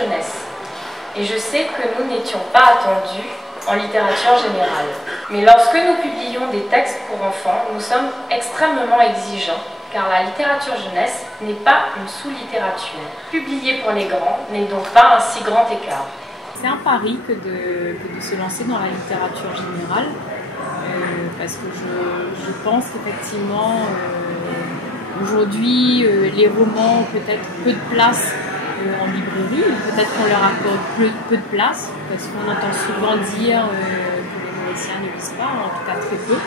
jeunesse. Et je sais que nous n'étions pas attendus en littérature générale. Mais lorsque nous publions des textes pour enfants, nous sommes extrêmement exigeants, car la littérature jeunesse n'est pas une sous-littérature. Publier pour les grands n'est donc pas un si grand écart. C'est un pari que de se lancer dans la littérature générale, parce que je pense qu'effectivement, aujourd'hui, les romans ont peut-être peu de place en librairie, peut-être qu'on leur accorde peu de place, parce qu'on entend souvent dire que les Mauriciens ne lisent pas, en tout cas très peu.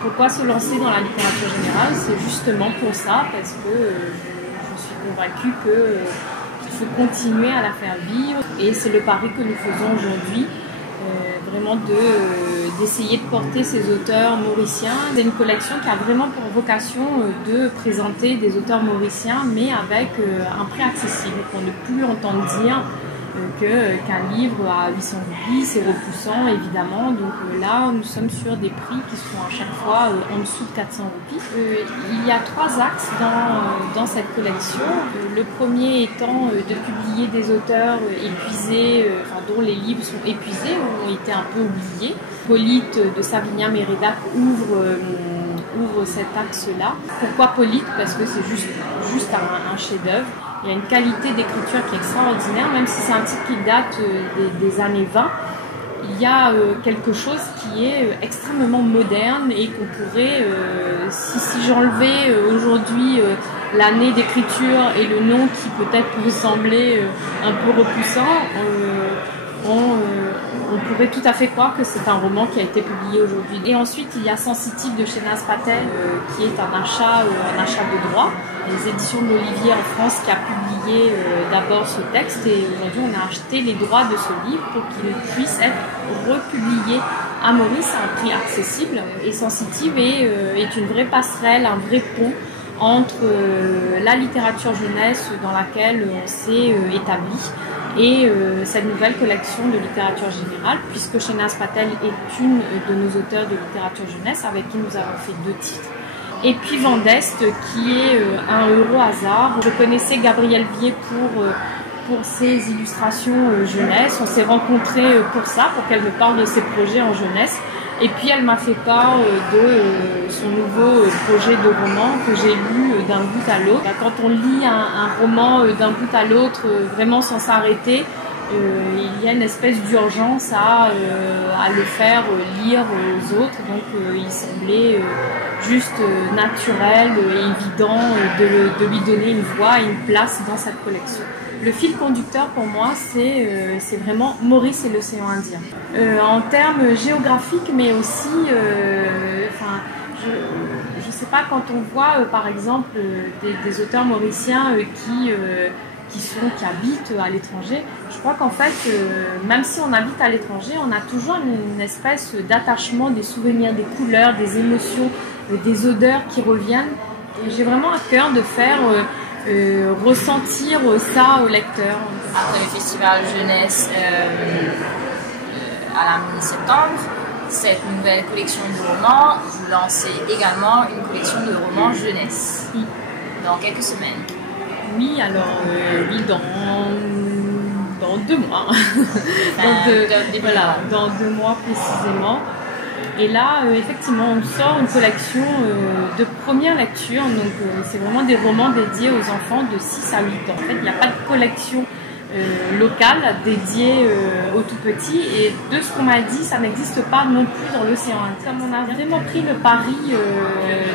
Pourquoi se lancer dans la littérature générale? C'est justement pour ça, parce que je suis convaincue qu'il faut continuer à la faire vivre, et c'est le pari que nous faisons aujourd'hui, vraiment d'essayer de porter ces auteurs mauriciens. C'est une collection qui a vraiment pour vocation de présenter des auteurs mauriciens, mais avec un prix accessible, pour ne plus entendre dire qu'un livre à 800 roupies, c'est repoussant, évidemment. Donc là, nous sommes sur des prix qui sont à chaque fois en dessous de 400 roupies. Il y a 3 axes dans cette collection. Le premier étant de publier des auteurs épuisés, dont les livres sont épuisés ou ont été un peu oubliés. Polyte de Savinien-Mérédac ouvre cet axe-là. Pourquoi Polyte? Parce que c'est juste un chef-d'œuvre. Il y a une qualité d'écriture qui est extraordinaire, même si c'est un titre qui date des années 20. Il y a quelque chose qui est extrêmement moderne et qu'on pourrait, si j'enlevais aujourd'hui l'année d'écriture et le nom qui peut-être pourrait sembler un peu repoussant, on pourrait tout à fait croire que c'est un roman qui a été publié aujourd'hui. Et ensuite, il y a Sensitive de Shehnaz Patel, qui est un achat de droit. Les éditions de l'Olivier en France qui a publié d'abord ce texte, et aujourd'hui on a acheté les droits de ce livre pour qu'il puisse être republié à Maurice à un prix accessible. Et Sensitive est une vraie passerelle, un vrai pont entre la littérature jeunesse dans laquelle on s'est établi et cette nouvelle collection de littérature générale, puisque Shehnaz Patel est une de nos auteurs de littérature jeunesse avec qui nous avons fait 2 titres. Et puis Vendeste, qui est un heureux hasard. Je connaissais Gabrielle Vier pour ses illustrations jeunesse. On s'est rencontrés pour ça, pour qu'elle me parle de ses projets en jeunesse. Et puis elle m'a fait part de son nouveau projet de roman que j'ai lu d'un bout à l'autre. Quand on lit un roman d'un bout à l'autre, vraiment sans s'arrêter, il y a une espèce d'urgence à le faire lire aux autres. Donc il semblait juste naturel et évident de lui donner une voix et une place dans cette collection. Le fil conducteur pour moi, c'est vraiment Maurice et l'océan Indien. En termes géographiques, mais aussi, je ne sais pas, quand on voit par exemple des auteurs mauriciens qui habitent à l'étranger, je crois qu'en fait, même si on habite à l'étranger, on a toujours une espèce d'attachement, des souvenirs, des couleurs, des émotions, des odeurs qui reviennent. Et j'ai vraiment à cœur de faire ressentir ça au lecteur. Après le festival jeunesse à la mi-septembre, cette nouvelle collection de romans, vous lancez également une collection de romans jeunesse. Oui. Dans quelques semaines. Oui, alors oui, dans 2 mois. Dans 2 mois précisément. Et là, effectivement, on sort une collection de première lecture. Donc, c'est vraiment des romans dédiés aux enfants de 6 à 8 ans. En fait, il n'y a pas de collection locale dédiée aux tout petits. Et de ce qu'on m'a dit, ça n'existe pas non plus dans l'océan Indien. Comme on a vraiment pris le pari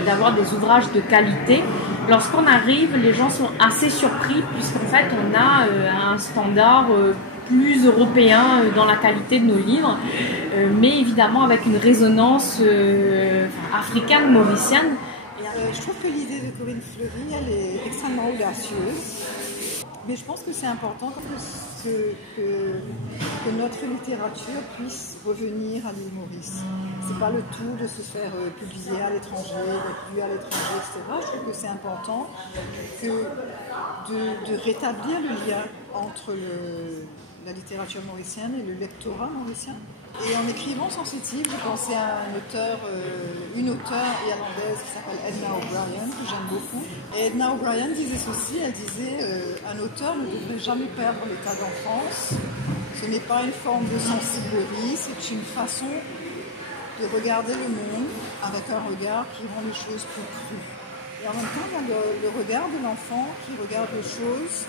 d'avoir des ouvrages de qualité, lorsqu'on arrive, les gens sont assez surpris puisqu'en fait, on a un standard plus européen dans la qualité de nos livres, mais évidemment avec une résonance africaine, mauricienne. Je trouve que l'idée de Corinne Fleury, elle est extrêmement audacieuse, mais je pense que c'est important que notre littérature puisse revenir à l'île Maurice. C'est pas le tout de se faire publier à l'étranger, d'être lu à l'étranger, etc. Je trouve que c'est important de rétablir le lien entre la littérature mauricienne et le lectorat mauricien. Et en écrivant sur ce titre, j'ai pensé à une auteure irlandaise qui s'appelle Edna O'Brien, que j'aime beaucoup. Et Edna O'Brien disait ceci, elle disait un auteur ne devrait jamais perdre l'état d'enfance. Ce n'est pas une forme de sensiblerie, c'est une façon de regarder le monde avec un regard qui rend les choses plus crues. Et en même temps, il y a le regard de l'enfant qui regarde les choses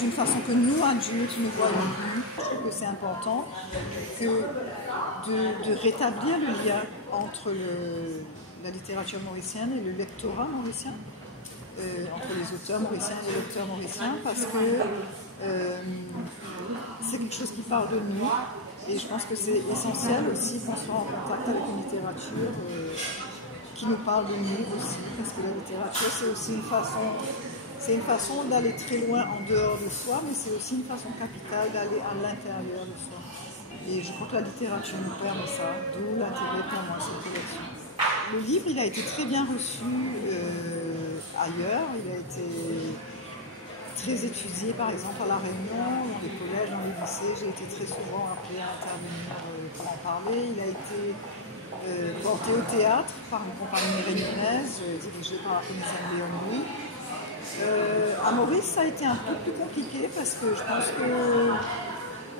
d'une façon que nous, adultes, ne voyons plus. Je trouve que c'est important de rétablir le lien entre la littérature mauricienne et le lectorat mauricien, entre les auteurs mauriciens et les lecteurs mauriciens, parce que c'est quelque chose qui parle de nous. Et je pense que c'est essentiel aussi qu'on soit en contact avec une littérature qui nous parle de nous aussi, parce que la littérature, c'est aussi une façon d'aller très loin en dehors de soi, mais c'est aussi une façon capitale d'aller à l'intérieur de soi. Et je crois que la littérature nous permet ça, d'où l'intérêt pour moi de cette collection. Le livre, il a été très bien reçu ailleurs, il a été très étudié, par exemple à La Réunion, dans les collèges, dans les lycées. J'ai été très souvent appelée à intervenir pour en parler. Il a été porté au théâtre par une compagnie réunionnaise dirigée par la comédienne Léon Louis. À Maurice, ça a été un peu plus compliqué parce que je pense qu'on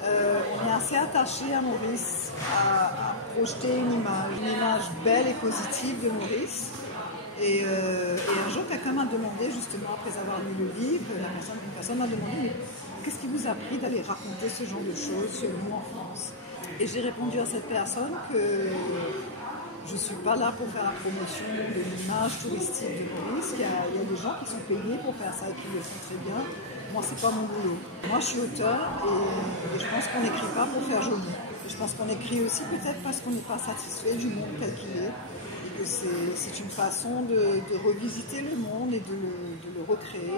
est assez attaché à Maurice à projeter une image belle et positive de Maurice. Et un jour, quelqu'un m'a demandé, justement, après avoir lu le livre, une personne m'a demandé « Qu'est-ce qui vous a pris d'aller raconter ce genre de choses sur nous en France ?» Et j'ai répondu à cette personne que je ne suis pas là pour faire la promotion de l'image touristique de Maurice. Il y a des gens qui sont payés pour faire ça et qui le font très bien. Moi, ce n'est pas mon boulot. Moi, je suis auteur et je pense qu'on n'écrit pas pour faire joli. Et je pense qu'on écrit aussi peut-être parce qu'on n'est pas satisfait du monde tel qu'il est. C'est une façon de revisiter le monde et de le recréer.